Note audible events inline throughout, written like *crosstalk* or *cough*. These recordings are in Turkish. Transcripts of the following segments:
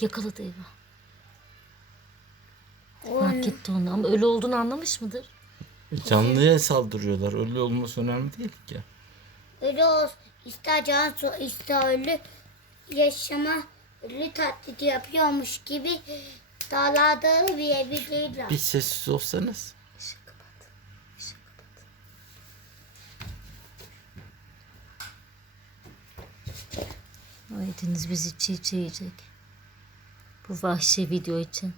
Yakaladı eyvah. O Fark etti onu ama ölü olduğunu anlamış mıdır? Canlıya saldırıyorlar. Öyle olması önemli değil ki. ölü olsun. İster can su, ister ölü yaşama ölü taklidi yapıyormuş gibi dağlarda diyebilirler. Bir sessiz olsanız. Ay Deniz bizi çiğ çiğ yiyecek. Bu vahşi video için.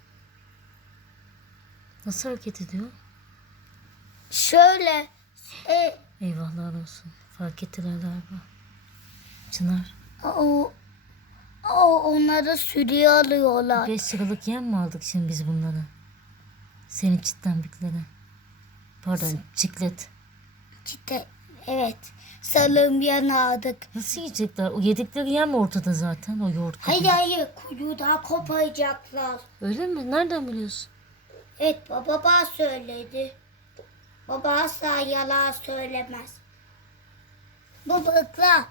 Nasıl hareket ediyor? Şöyle e, Eyvahlar olsun. Fark ettiler galiba. Çınar. o, o onları sürüye alıyorlar. Beş liralık yem mi aldık şimdi biz bunları? Senin çitlenbikleri. Pardon çiklet. İşte evet salım yanardık. Nasıl yiyecekler? O yedikleri yem ortada zaten o yoğurt kabı. Hayır hayır kuyudan koparacaklar. Öyle mi? Nereden biliyorsun? Evet baba söyledi. Baba asla yalan söylemez. Bu balıklar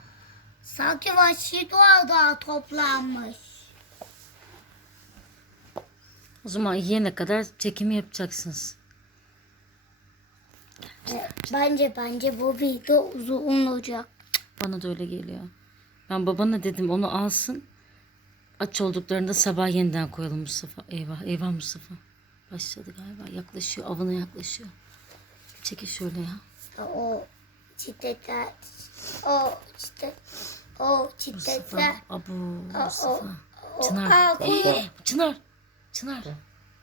sanki vahşi doğada toplanmış. O zaman yiyene kadar çekimi yapacaksınız. Bence bence bu video uzun olacak. Bana da öyle geliyor. Ben babana dedim onu alsın. Aç olduklarında sabah yeniden koyalım Mustafa. Eyvah eyvah Mustafa. Başladı galiba. Yaklaşıyor. Avına yaklaşıyor. Çekil şöyle ya. O çitetler, o çitet, o çitetler. Abu Mustafa. Çınar. Kuyu- Çınar. Çınar.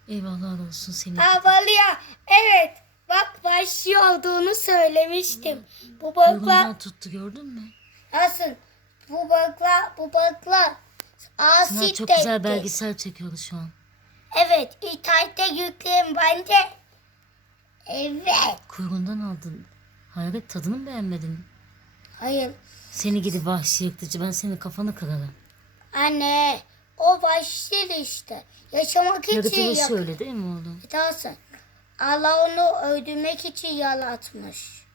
Eyvahlar olsun senin. Havalıya evet bak vahşi olduğunu söylemiştim. Bu balıklar tuttu gördün mü? nasıl? Bu balıklar, bu balıklar asi Çınar çok güzel tekti. belgesel çekiyoruz şu an. Evet, internette yükleyin bence. Evet. Kuyruğundan aldın. Hayret tadını mı beğenmedin? Hayır. Seni gidi vahşi yırtıcı ben senin kafanı kırarım. Anne, o vahşi işte. Yaşamak için Yaratılışı yap. öyle değil mi oğlum? Biliyorsun, Allah onu öldürmek için yaratmış.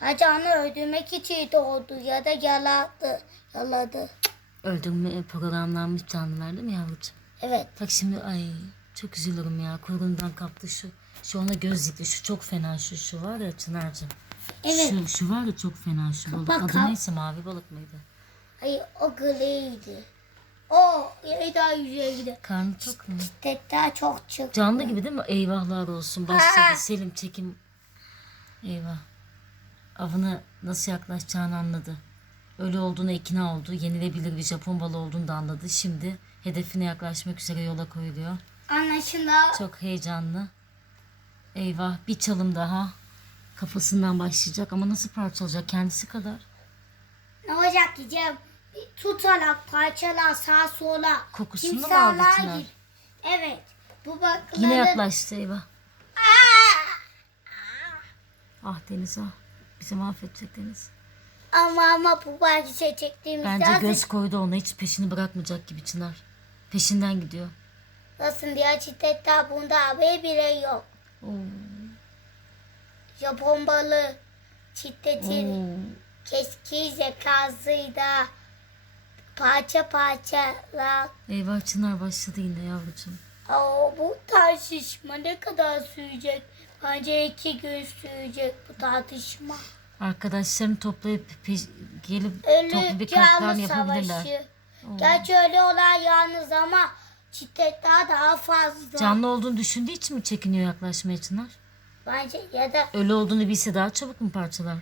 Hacı onu öldürmek için doğdu ya da yaladı. Yaladı. Öldürme programlanmış canlılar değil mi yavrucuğum? Evet. Bak şimdi ay çok üzülürüm ya kuyruğundan kaptı şu. Şu ona göz dikti şu çok fena şu şu var ya Çınar'cığım. Evet. Şu, şu var ya çok fena şu balık. Kapak Adı neyse mavi balık mıydı? Hayır, o griydi. O daha yüzeydi. Karnı çok mu? Tekrar çok çıktı. Canlı gibi değil mi? Eyvahlar olsun. Başladı Selim çekim. Eyvah. Avına nasıl yaklaşacağını anladı. Ölü olduğuna ikna oldu. Yenilebilir bir Japon balığı olduğunu da anladı. Şimdi hedefine yaklaşmak üzere yola koyuluyor. Anlaşılan Çok heyecanlı. Eyvah bir çalım daha. Kafasından başlayacak ama nasıl parçalayacak kendisi kadar. Ne olacak diyeceğim. Tutarak parçalar sağa sola. Kokusunu mu Timsahlar aldı Çınar? gibi. Evet. Bu balıkların... Yine yaklaştı eyvah. Ah Deniz ah. Bizi mahvedecek Deniz. Ama ama bu balığı çektiğimizde Bence nasıl, göz koydu ona hiç peşini bırakmayacak gibi Çınar. Peşinden gidiyor. nasıl diye şiddetler bunda haberi bile yok. Oo. Japon balığı şiddetin Oo. keskin zekasıyla parça parçalar. Eyvah Çınar başladı yine yavrucuğum. Aa, bu tartışma ne kadar sürecek? Bence iki gün sürecek bu tartışma. Arkadaşlarını toplayıp gelip Ölü toplu bir katliam yapabilirler. savaşı. Gerçi öyle olan yalnız ama şiddetler daha fazla. Canlı olduğunu düşündüğü için mi çekiniyor yaklaşmaya Çınar? Bence ya da Ölü olduğunu bilse daha çabuk mu parçalar?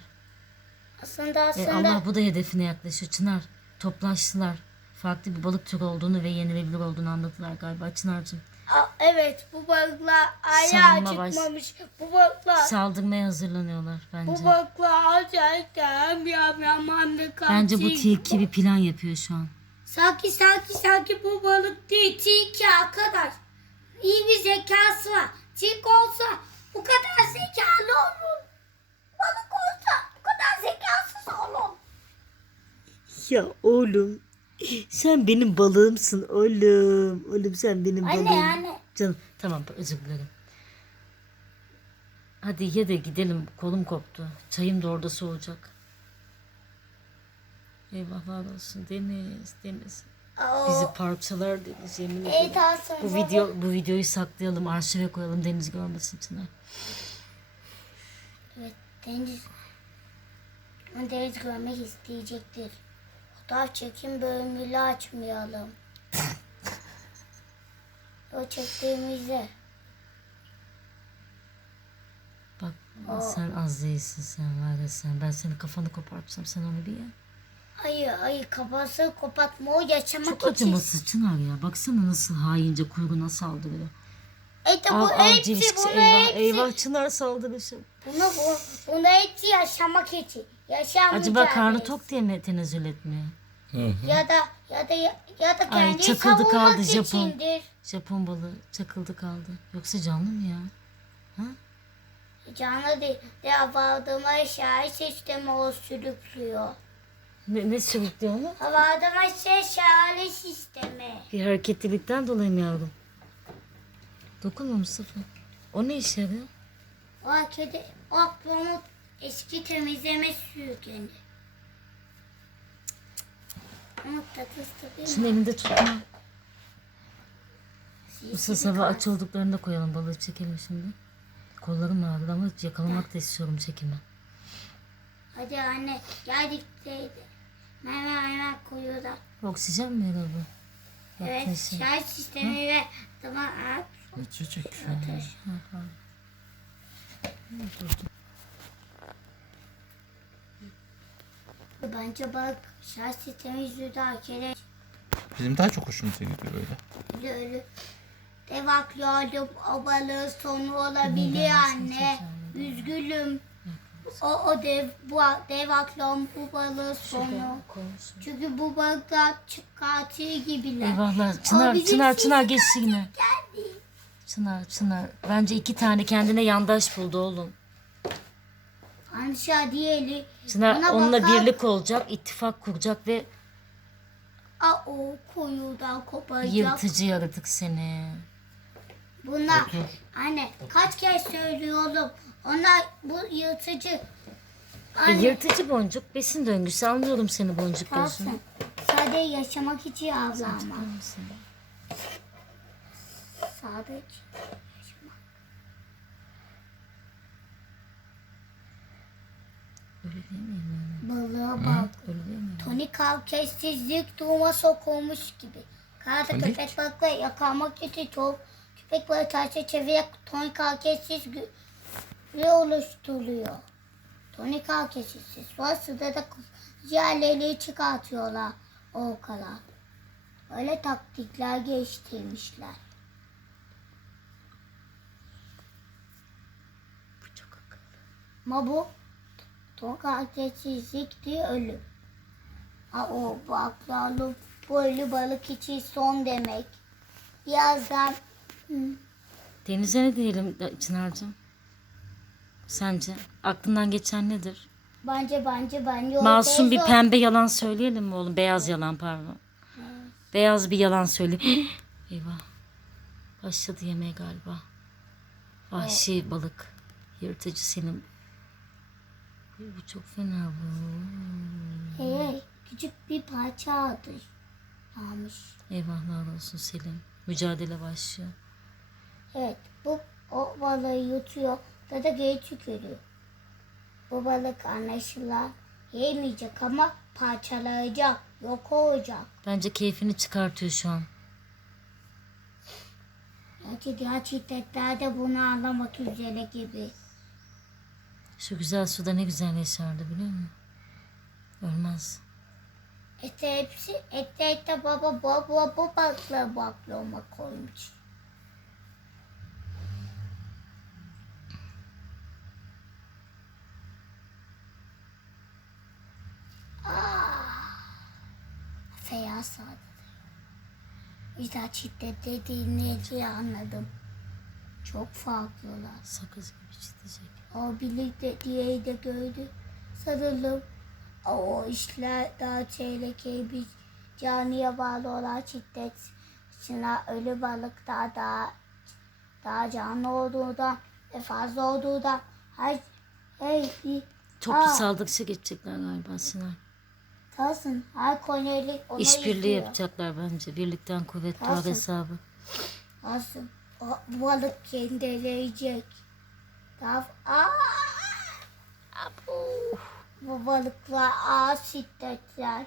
aslında E, aslında Allah bu da hedefine yaklaşıyor Çınar. Toplaştılar. Farklı bir balık türü olduğunu ve yenilebilir olduğunu anladılar galiba Çınar'cığım. Aa, evet bu balıklar Savunma ayağa baş- çıkmamış. Bu balıklar Saldırmaya hazırlanıyorlar bence. bu balıklar acayip yam yamanlık. Bence bu tilki bir plan yapıyor şu an. Sanki sanki sanki bu balık değil tilki arkadaş. İyi bir zekası var. Tilki olsa bu kadar zekalı olur. Balık olsa bu kadar zekasız olur. Ya oğlum sen benim balığımsın oğlum. Oğlum sen benim Anne anne. Canım tamam özür dilerim. Hadi ye de gidelim kolum koptu. Çayım da orada soğuyacak. Eyvahlar olsun Deniz Deniz. O, Bizi parçalar Deniz yemin ederim. evet. Bu video bu videoyu saklayalım, arşive koyalım Deniz görmesin Çınar. Evet Deniz. Deniz görmek isteyecektir. Fotoğraf çekim bölümünü açmayalım. *laughs* o çektiğimizde. Bak sen az değilsin sen var ya sen. Ben senin kafanı kopartsam sen onu bir ye. Hayır hayır kafası kopatma o yaşamak Çok için. acımasız Çınar ya. Baksana nasıl haince kurguna saldırıyor. Evet Al, bu hepsi civcivsi, bunu eyvah, hepsi. eyvah Çınar saldırıyor. Bunu bu, bunu hepsi yaşamak için. Yaşam Acaba karnı tok diye mi tenezzül etmiyor? Hı hı. Ya da ya da ya da Ay, kendini çakıldı savunmak kaldı Japon. içindir. Japon balığı çakıldı kaldı. Yoksa canlı mı ya? Canlı değil. De havadama şahit sistemi o sürüklüyor. Ne, ne sürüklüyor onu? Havadama şey şahit sistemi. Bir hareketlilikten dolayı mı yavrum? Dokunma Mustafa. O ne işe yarıyor? O kedi o pamuk eski temizleme suyu tabii Şimdi elinde tutma. Bu Sisi sabah aç olduklarında koyalım balığı çekelim şimdi. Kollarım ağrıdı ama yakalamak da istiyorum çekimi. Hadi anne geldik dedi. Hemen hemen koyuyorlar. Oksijen mi herhalde? Evet şey. şahit sistemi ve tamam ha, Geçecek. ateş. Bence bak şahit sistemi yüzünden kere Bizim daha çok hoşumuza gidiyor öyle. ölü ölü. Devaklı olup o balığın sonu olabilir anne. Üzgünüm. O, o dev, bu devaklı bu balığın sonu. Çünkü bu balıklar katil gibiler. Eyvahlar. Çınar, bizim Çınar, Çınar geç yine. Geldi. Çınar, Çınar. Bence iki tane kendine yandaş buldu oğlum. Anşa diğeri. Çınar Ona onunla bakar- birlik olacak, ittifak kuracak ve Aa, o koyudan kopacak. yırtıcı yaratık seni. Buna anne kaç kez söylüyorum. Ona bu yırtıcı. E, Anne yırtıcı boncuk, besin döngüsü anlıyorum seni boncuk gözüm. kalsın. Sadece yaşamak için. Kalsın. Sadece. Öyle değil mi? yani? Balığa bak. Tony kavkessizlik duruma sokulmuş gibi. Karada Tonik? köpek balıkları yakalamak için çok köpek balığı terse çevirerek Tony kavkessiz güve oluşturuyor. Tony kavkessiz. Sonrasında da ciğerleri çıkartıyorlar o kadar. Öyle taktikler geliştirmişler. Bu çok akıllı. Ama bu Kavkessizlik diye ölüm. Ha, o baklalı ölü balık için son demek. Birazdan Denize ne diyelim Çınar'cığım? Sence? Aklından geçen nedir? bence bence bence Masum bir pembe yalan söyleyelim mi oğlum? Beyaz yalan pardon. Beyaz bir yalan söyle. *gasps* Eyvah. Başladı yemeğe galiba. Vahşi balık. Yırtıcı senin. Bu çok fena bu. Hey, küçük bir parça aldı. Almış. Eyvahlar olsun Selim. Mücadele başlıyor. Evet bu o balığı yutuyor da da geri tükürüyor. Bu balık anlaşılan yemeyecek ama parçalayacak, yok olacak. Bence keyfini çıkartıyor şu an. Gerçi diğer şiddetler de bunu anlamak üzere gibi. Şu güzel suda ne güzel yaşardı biliyor musun? Ölmez. Ete hepsi, ete ete baba baba bu balıkla baklama koymuş. Ah, Feyyaz sağdı. Güzel şiddet dediğini anladım. Çok farklılar. Sakız gibi çitecek. O birlikte diğeri de gördü. Sarılım. O işler daha tehlikeli bir canlıya bağlı olan şiddet. Şuna ölü balık daha daha daha canlı olduğundan ve fazla olduğundan her hey bir Aa. saldıkça geçecekler galiba Sinan. Kalsın. Her Korneli onu İşbirliği izliyor. yapacaklar bence. Birlikten kuvvet doğar hesabı. Kalsın. O balık kendileyecek. Daha... Aa! Bu balıklar ağır şiddetler.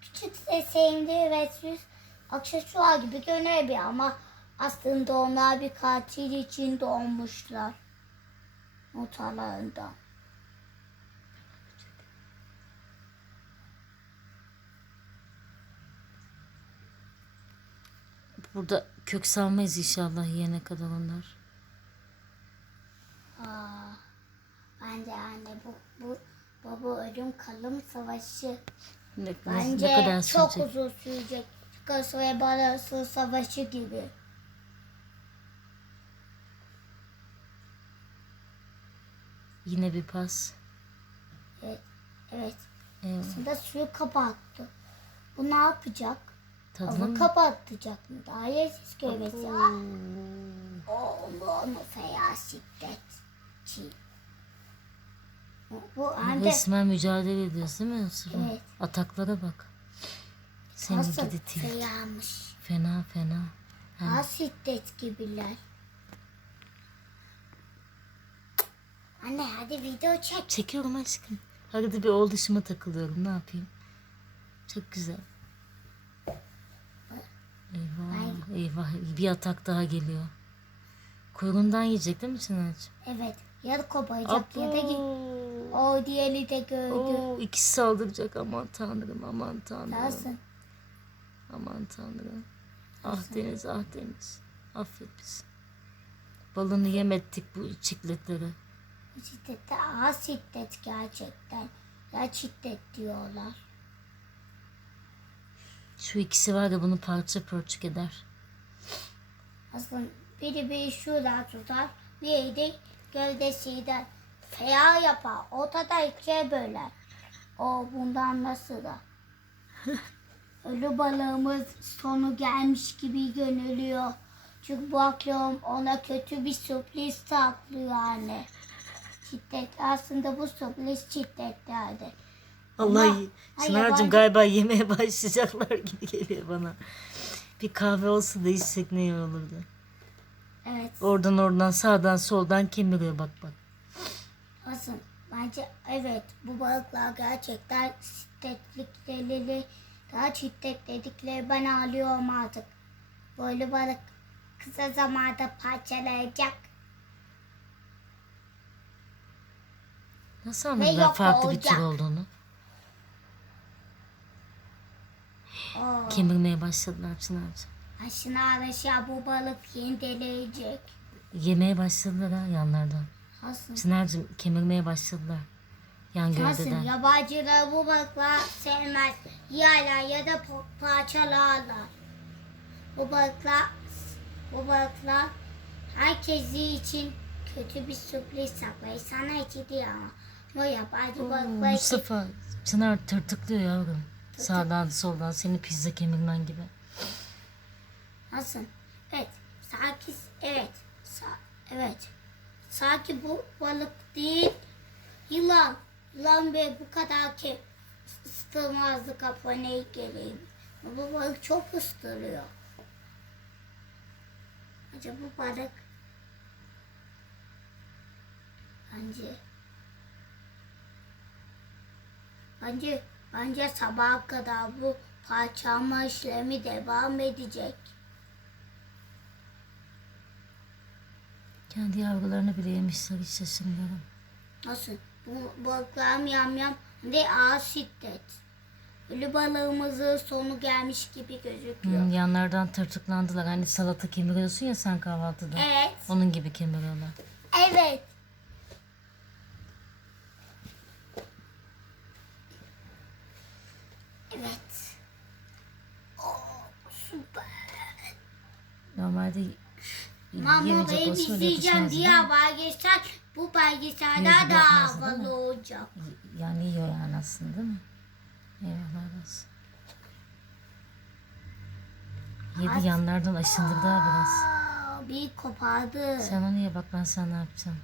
Küçükse sevimli ve süs aksesuar gibi görünebilir ama aslında onlar bir katil için doğmuşlar. Notalarında. Burada kök salmayız inşallah yiyene kadar onlar. Aa, bence anne bu bu baba ölüm kalım savaşı Ne, bence ne kadar çok sürecek? uzun sürecek. Çıkarsa ve balası savaşı gibi. Yine bir pas. Evet, evet. Eyvah. Aslında suyu kapattı. Bu ne yapacak? Tadına Ama kapatacak mı? Daha yersiz görmesi. Oğlum feya şiddet. Çiğ. Bu anne Resmen mücadele ediyoruz değil mi Yusuf? Evet. Ataklara bak. Senin nasıl gidi tilt. feyamış. Fena fena. Ha şiddet gibiler. Anne hadi video çek. Çekiyorum aşkım. Arada bir oğluşuma takılıyorum. Ne yapayım? Çok güzel. Eyvah, eyvah. Bir atak daha geliyor. Kuyruğundan yiyecek değil mi Çınar'cığım? Evet. Ya da koparacak ya da o diğeri de gördü. Oo, ikisi saldıracak. Aman tanrım, aman tanrım. Nasıl? Aman tanrım. Ah Deniz, ah Deniz. Affet bizi. Balını yem ettik bu çikletleri. Şiddette ağır şiddet gerçekten. Ya şiddet diyorlar. Şu ikisi var ya bunu parça pörçük eder. Aslında biri bir şuradan tutar, diğeri de gövdesinden feya yapar. Ortada ikiye böler. O bundan nasıl da. *laughs* Ölü balığımız sonu gelmiş gibi görünüyor. Çünkü bu akşam ona kötü bir sürpriz saklıyor anne. Şiddet aslında bu sürpriz şiddetlerdi. Allah Çınar'cığım galiba yemeye *laughs* başlayacaklar gibi geliyor bana. Bir kahve olsa da içsek ne iyi olurdu. Evet. Oradan oradan sağdan soldan kemiriyor bak bak. Aslında bence evet bu balıklar gerçekten şiddetlikleri daha şiddetledikleri ben alıyorum artık. Böyle balık kısa zamanda parçalayacak. Nasıl yok farklı bir olacak. tür olduğunu? Oo, Kemirmeye başladılar Çınar'cığım. Aşına alaşağı bu balık yendeleyecek. Yemeye başladılar ha yanlardan. Aslında, Çınar'cığım kemirmeye başladılar. Yan aslında gövdeden. yabancılar bu balıklar sevmez. Yerler ya da pa- parçalarlar. Bu balıklar bu balıklar herkesi için kötü bir sürpriz saklayır. Sana için değil ama. Ama yabancı balıklar için Mustafa Çınar tırtıklıyor yavrum. Sağdan soldan seni pizza kemirmen gibi. Nasıl? Evet. Sanki evet. Sa- evet. Sanki bu balık değil. Yılan. Yılan ve bu kadar ki ısıtılmazdı kafanı geleyim. Bu balık çok ısıtılıyor. Acaba balık bence bence bence sabaha kadar bu parçalama işlemi devam edecek. Kendi yavrularını bile yemişler hiç şaşırmıyorum. Nasıl? Bu balıklar yam yam ve ağır şiddet. Ölü balığımızın sonu gelmiş gibi gözüküyor. Hmm, yanlardan tırtıklandılar. Hani salata kemiriyorsun ya sen kahvaltıda. Evet. Onun gibi kemiriyorlar. Evet. Evet. Oo, süper. Normalde Mama benim yapışmaz diye belgesel bu belgeselden Yok, daha havalı olacak. Yani yiyor yani aslında değil mi? Eyvallah olsun. Yedi yanlardan aşındırdı ha biraz. Aa, bir kopardı. Sen onu ye bak ben sana ne yapacağım.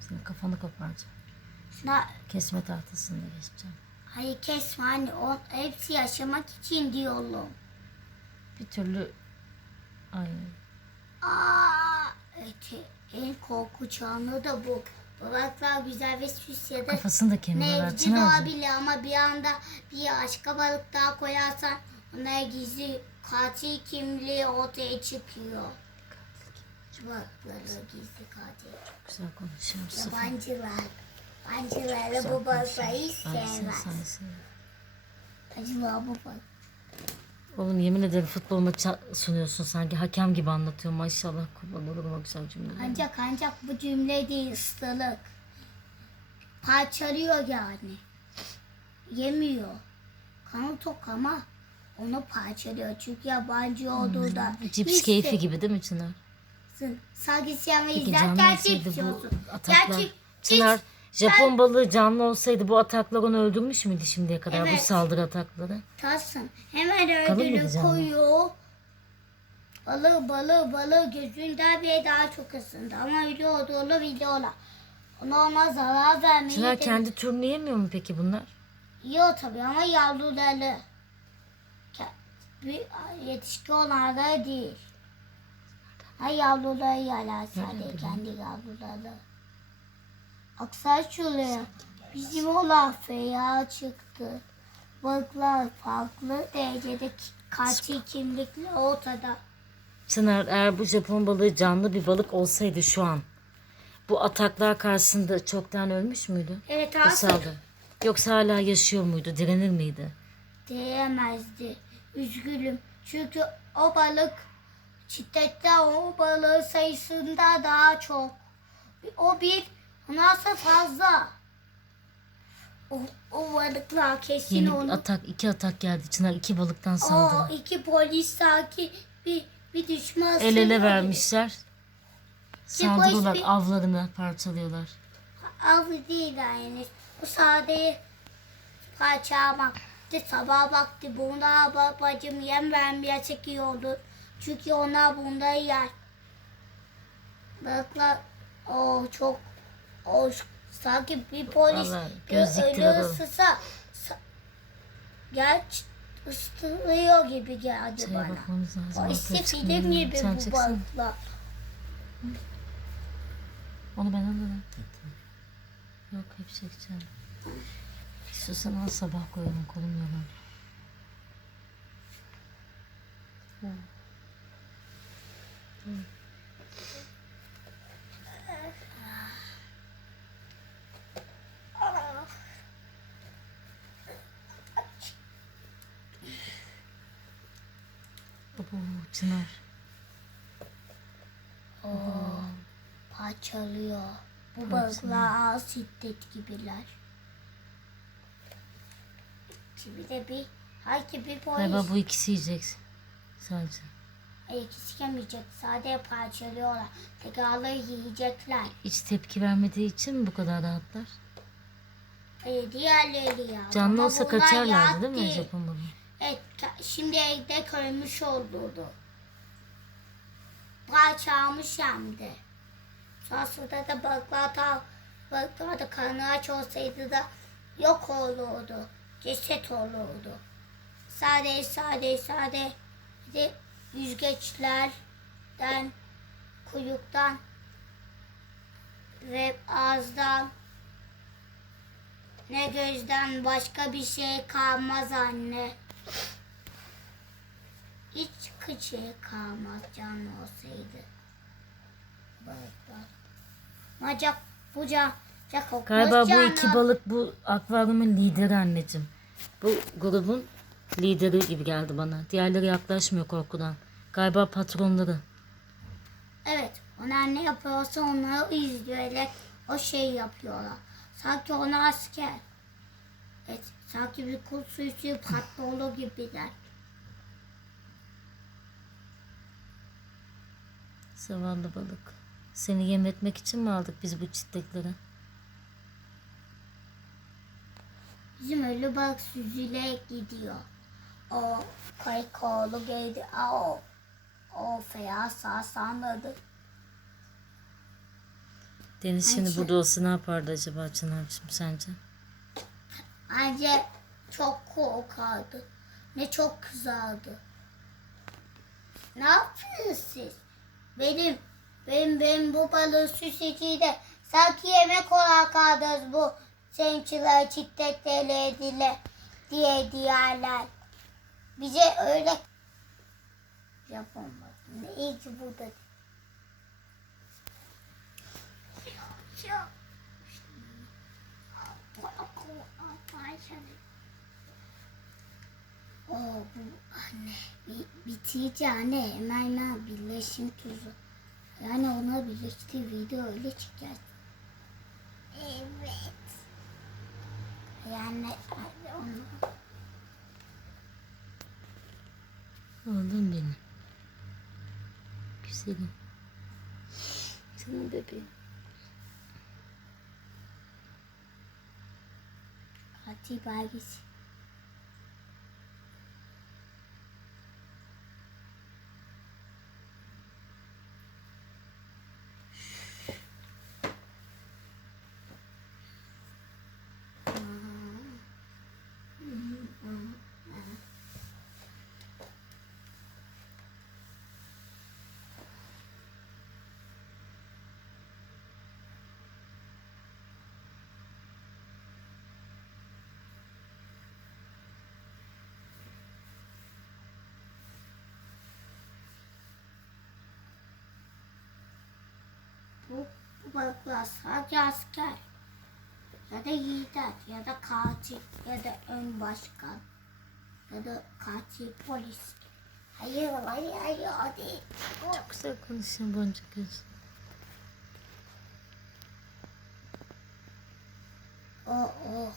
Senin kafanı koparacağım. Şuna Kesme tahtasını da geçeceğim. Hayır kesme anne. O, hepsi yaşamak için diyorum. Bir türlü ay Aa, en korkunç anı da bu. Balıklar güzel ve süs ya da kafasını da. Mevcut olabilir ama bir anda bir başka balık daha koyarsan ona gizli katil kimliği ortaya çıkıyor. Şu balıkları gizli katil. Güzel konuşuyorum. Sıfır. Yabancılar. Yabancıları bu balıkları hiç sevmez. Acaba bu balık. Oğlum yemin ederim futbol maçı sunuyorsun sanki hakem gibi anlatıyor maşallah kurban olurum o güzel cümleleri. Ancak ancak bu cümle değil ıslılık. Parçalıyor yani. Yemiyor. Kanı tok ama onu parçalıyor. Çünkü yabancı olduğu da. Cips hiç keyfi gibi değil mi Çınar? Sanki sen Peki izlerken cips yiyorsun. Gerçi Çınar Japon balığı canlı olsaydı bu ataklar onu öldürmüş müydü şimdiye kadar bu Evet. saldırı atakları? Tatsın. Hemen canlı? koyuyor. Balığı balığı balığı gözünden bile daha çok ısındı. Ama öyle olduğunu biliyorlar. Ona ona zarar vermeyi Çınar de kendi türünü yemiyor mu peki bunlar? yiyor tabii ama yavruları. Bir yetişkin olanları değil. Ha yavruları yerler sadece kendi yavruları. Aksar şuraya. Bizim olan feya çıktı. Balıklar farklı derecede katil kimlikli ortada. Çınar eğer bu Japon balığı canlı bir balık olsaydı şu an bu ataklar karşısında çoktan ölmüş müydü? Evet saldırı. Yoksa hala yaşıyor muydu? Direnir miydi? diyemezdi. Üzgünüm. Çünkü o balık şiddette o balığın sayısında daha çok. O bir nasıl fazla. O, o balıklar kesin Yeni onu. atak, iki atak geldi. Çınar iki balıktan O saldırı. iki polis sanki bir, bir düşman El ele vermişler. Saldırıyorlar, bir- avlarını parçalıyorlar. Av değil yani. Bu sadece parçalamak. İşte sabah vakti buna ba- bacım yem vermeye çekiyordu. Çünkü onlar bunda yer. Balıklar o çok o sanki bir polis Vallahi bir göz ölü diktiler oğlum. ısısa sa- ısıtılıyor gibi geldi Şeye bana. bakmamız lazım. O ortaya işte çıkmıyor. film gibi Sen bu çeksene. balıklar. Onu ben alırım. Yok hep çekeceğim. İstiyorsan al sabah koyalım kolum yalan. Baba Çınar. Parçalıyor. Bu balıklar az şiddet gibiler. Şimdi de bir Hayki bir polis Galiba bu ikisi yiyeceksin. Sadece. ikisi yemeyecek. Sadece parçalıyorlar. Tekrarları yiyecekler. Hiç tepki vermediği için mi bu kadar rahatlar? E, diğerleri ya. Canlı Ama olsa bunlar kaçarlardı değil mi. Japon balığı? Ka- şimdi evde kırmış olurdu. Parçalamış hem de. Sonrasında da balıklar da karnı aç olsaydı da yok olurdu. Ceset olurdu. Sade sade sade de yüzgeçlerden, kuyruktan ve ağızdan ne gözden başka bir şey kalmaz anne. Hiç kıçı kalmaz canlı olsaydı. Balıklar. Macak buca cak Galiba bu iki balık bu akvaryumun lideri anneciğim. Bu grubun lideri gibi geldi bana. Diğerleri yaklaşmıyor korkudan. Galiba patronları. Evet. Onlar ne yapıyorsa onları izleyerek o şey yapıyorlar. Sanki onlar asker. Evet. Sanki bir kul suyusu patronu gibiler. Zavallı balık. Seni yem etmek için mi aldık biz bu çitlekleri? Bizim ölü balık süzülerek gidiyor. O kayıkoğlu geldi. O, o feya sasanladı. Deniz şimdi Ayşe. burada olsa ne yapardı acaba Çınar'cığım sence? Bence çok korkardı. Ne çok kızardı. Ne yapıyorsunuz siz? Benim, benim, benim bu balığın süseciyle sanki yemek olarak kaldınız bu senkçiler, çitlekleri dile diye diyorlar. Bize öyle yapamadım. İyi ki burada. Oo, bu anne bir, bitici anne hemen hemen birleşim tuzu. Yani ona birleşti video öyle çıkacak. Evet. Yani onu Oğlum benim. Güzelim. Canım bebeğim. katil belgesi. Bu, bu balıklar sadece asker ya da lider ya da katil ya da ön başkan ya da katil polis. Hayır hayır hayır. O. Çok güzel konuşuyorsun boncuk göz. O o.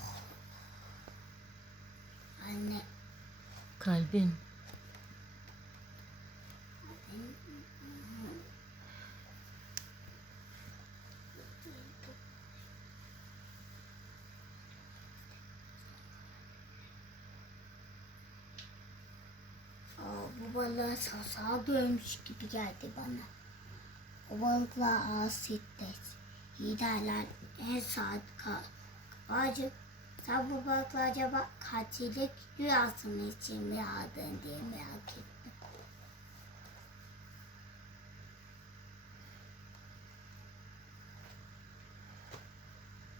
Anne Kalbim. Balığa sasağı dönmüş gibi geldi bana. O balıklar asitler. Liderler en sadık Acı sen bu balıklar acaba katillik rüyası mı için mi yağdın diye merak ettim.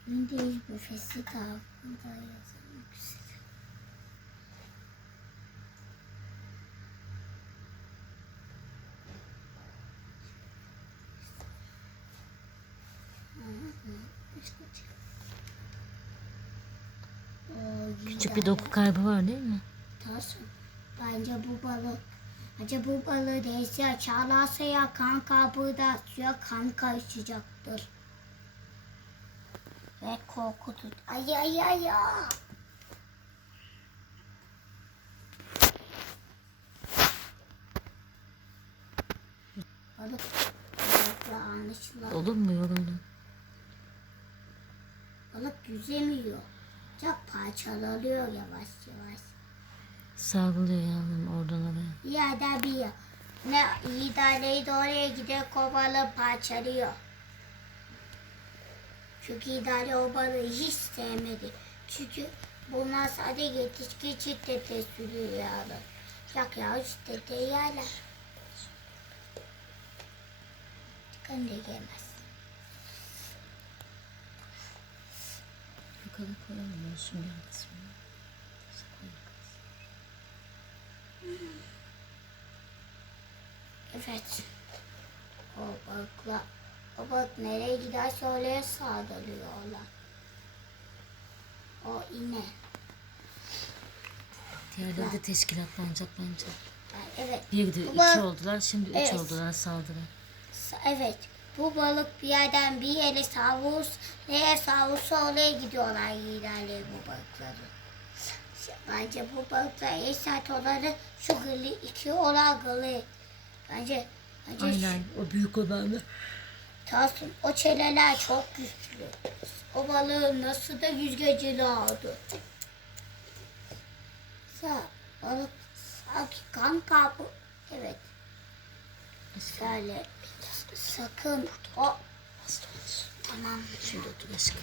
İngiliz büfesi tarafında yazılmış. Küçük bir doku kaybı var değil mi? Tasın. Bence bu balık. Acaba bu balığı değilse çağlarsa ya kan kabuğu da suya kan karışacaktır. Ve korkutur. Ay ay ay ay. Balık balıkla anlaşılan. Olur mu yoruldum? Balık yüzemiyor. Çok parçalanıyor yavaş yavaş. Yavrum oradan oraya. Bir yerden bir. Ne iyi de oraya gider kovalı parçalıyor. Çünkü idare o balığı hiç sevmedi. Çünkü bunlar sadece yetişkin şiddete sürüyor yani. Yak ya şiddete yerler. Çıkın da yemez. Yukarı koyalım olsun kısmı. Evet. O balıkla o balık nereye giderse oraya saldırıyorlar. O ine. Diğerleri de teşkilatlanacak bence. Yani evet. Bir de iki oldular şimdi üç Evet. oldular saldırı. Evet. Bu balık bir yerden bir yere savurus, neye savursa oraya gidiyorlar liderleri bu balıkları. Bence bu balıklar eşit olanı şu gırlı iki olan gırlı. Bence, bence Aynen o büyük olanı. Tasım o çeneler çok güçlü. O balığı nasıl da yüzgecili aldı. Sa balık sanki kan kapı. Evet. Şöyle sakın o Hasta olsun. tamam Şurada otur aşkım.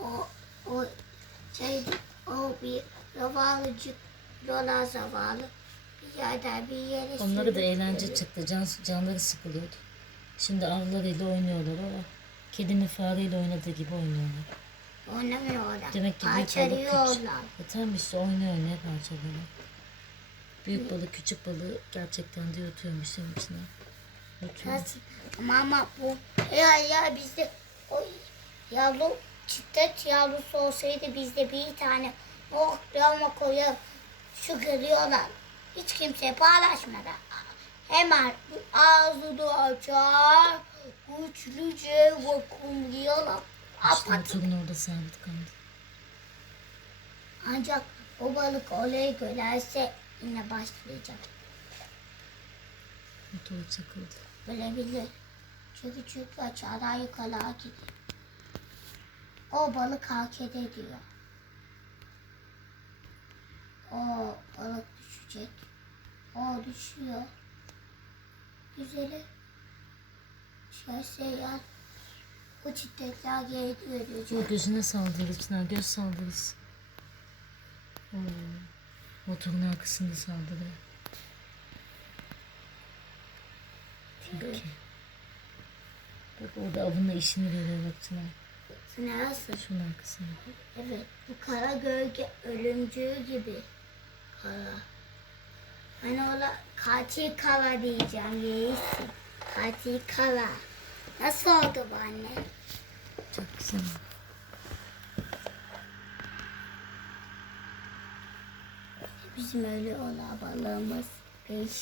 o o şey O bir zavallıcık, Lola zavallı. Bir yerden bir yere Onlara da eğlence çıktı. Can, canları sıkılıyordu. Şimdi avlarıyla oynuyorlar ama kedinin fareyle oynadığı gibi oynuyorlar. Oynamıyorlar. Demek ki büyük balık küçük. E tamam işte oynuyor oynaya parçalıyorlar. Büyük balık küçük balığı gerçekten de yutuyormuş senin içine. Nasıl? Ama, bu ya ya bizde o yavru çiftet yavrusu olsaydı bizde bir tane o yavma koyup şu görüyorlar. Hiç kimse paylaşmadan. Hemen ağzını açar. Güçlüce vakumluyorlar. Motorun orada sabit kaldı. Ancak o balık orayı görerse yine başlayacak. Motor çakıldı. Bilebilir. Çünkü çünkü aşağıdan yukarıya gidiyor. O balık hareket ediyor. O balık düşecek. O düşüyor. Güzeli. Şey ya. Bu çitlekler geri dönüyor. Bu gözüne saldırdı Çınar. Göz saldırısı. Oo. Motorun arkasında saldırı. Tilki. Bak orada avına işini veriyor bak Çınar. Nasıl? Şunun arkasında. Evet, bu kara gölge ölümcül gibi. Kara. Ben ona katil kara diyeceğim reisim. Katil kara. Nasıl oldu bu anne? Çok güzel. Bizim öyle olan balığımız. Perişan.